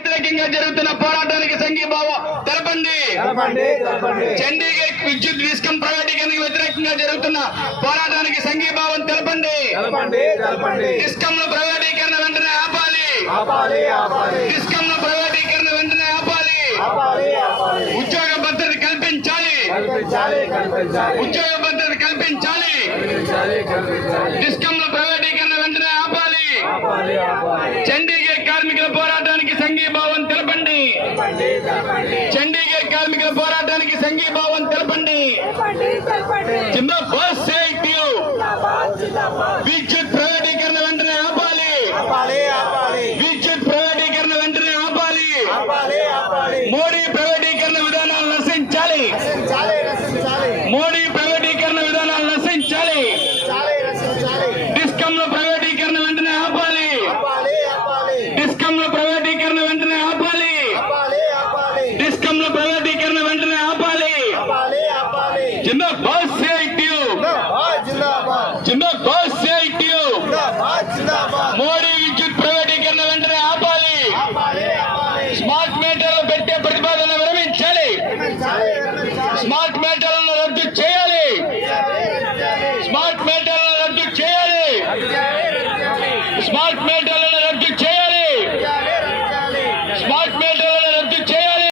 వ్యతిరేకంగా జరుగుతున్న పోరాటానికి సంఘీభావం తెలపండి. చండీగఢ్ విద్యుత్ డిస్కమ్ ప్రైవేటీకరణకు వ్యతిరేకంగా జరుగుతున్న పోరాటానికి సంఘీభావం తెలపండి. డిస్కమ్ ప్రైవేటీకరణ వెంటనే ఆపాలి. డిస్కమ్ ప్రైవేటీకరణ వెంటనే ఆపాలి. ఉద్యోగ భద్రత కల్పించాలి. ఉద్యోగ భద్రత కల్పించాలి. డిస్కమ్ ప్రైవేటీకరణ వెంటనే ఆపాలి. చండీగఢ్ కార్మికుల పోరాటానికి సంఘీభావం తెలపండి. చండీగఢ్ కార్మికుల పోరాటానికి సంఘీభావం తెలపండి. జిందాబాద్ సిఐటియు. విద్యుత్ ప్రైవేటీకరణ వెంటనే ఆపాలి. విద్యుత్ ప్రైవేటీకరణ వెంటనే ఆపాలి. మోడీ ప్రైవేటీకరణ విధానాలు నశించాలి. మోడీ ప్రైవేటీకరణ విధానాలు నశించాలి. డిస్కమ్ ప్రైవేటీకరణ వెంటనే ఆపాలి. డిస్కమ్ ప్రైవేటీకరణ వెంటనే ఆపాలి. డిస్కమ్ ప్రైవేటీకరణ వెంటనే ఆపాలి. జిందాబాద్ సిఐటియు. జిందాబాద్ సిఐటియు. మోడీ విద్యుత్ ప్రైవేటీకరణ వెంటనే ఆపాలి. స్మార్ట్ మీటర్లు పెట్టే ప్రతిపాదన విరమించాలి. స్మార్ట్ మీటర్లను రద్దు చేయాలి. స్మార్ట్ మీటర్లను రద్దు చేయాలి. స్మార్ట్ మీటర్లు